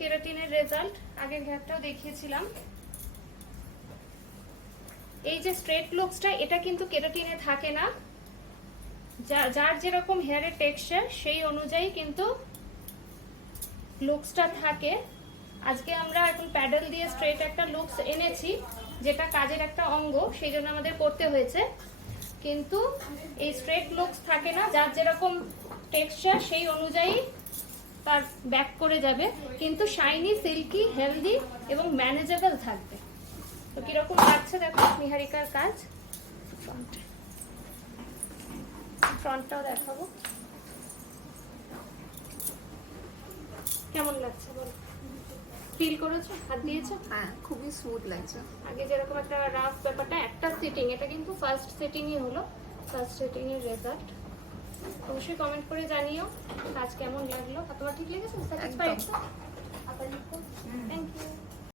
কেরাটিনের রেজাল্ট, আগের হেয়ারটাও দেখিয়েছিলাম। এই যে স্ট্রেট লুকসটা, এটা কিন্তু কেরাটিনে থাকে না, যার যেরকম হেয়ারের টেক্সচার সেই অনুযায়ী কিন্তু লুকসটা থাকে। আজকে আমরা এখন প্যাডেল দিয়ে স্ট্রেট একটা লুকস এনেছি, যেটা কাজের একটা অঙ্গ, সেই জন্য আমাদের করতে হয়েছে। কিন্তু এই স্ট্রেট লুকস থাকে না, যার যেরকম টেক্সচার সেই অনুযায়ী তার ব্যাক করে যাবে, কিন্তু শাইনি, সিল্কি, হেলদি এবং ম্যানেজেবল থাকবে। তো কিরকম লাগছে দেখো নিহারিকার কাজ। ফ্রন্টটাও দেখাবো, কেমন লাগছে বলো? ফিল করেছো? হাত দিয়েছো? হ্যাঁ, খুবই স্মুথ লাগছে। আগে যেরকম একটা রাফ ব্যাপারটা, একটা সিটিং, এটা কিন্তু ফার্স্ট সিটিংই হলো, ফার্স্ট সিটিং এর রেজাল্ট। অবশ্যই কমেন্ট করে জানিও কাজ কেমন লাগলো। আর তোমার ঠিক লেগেছে? স্যাটিসফাইড? Thank you.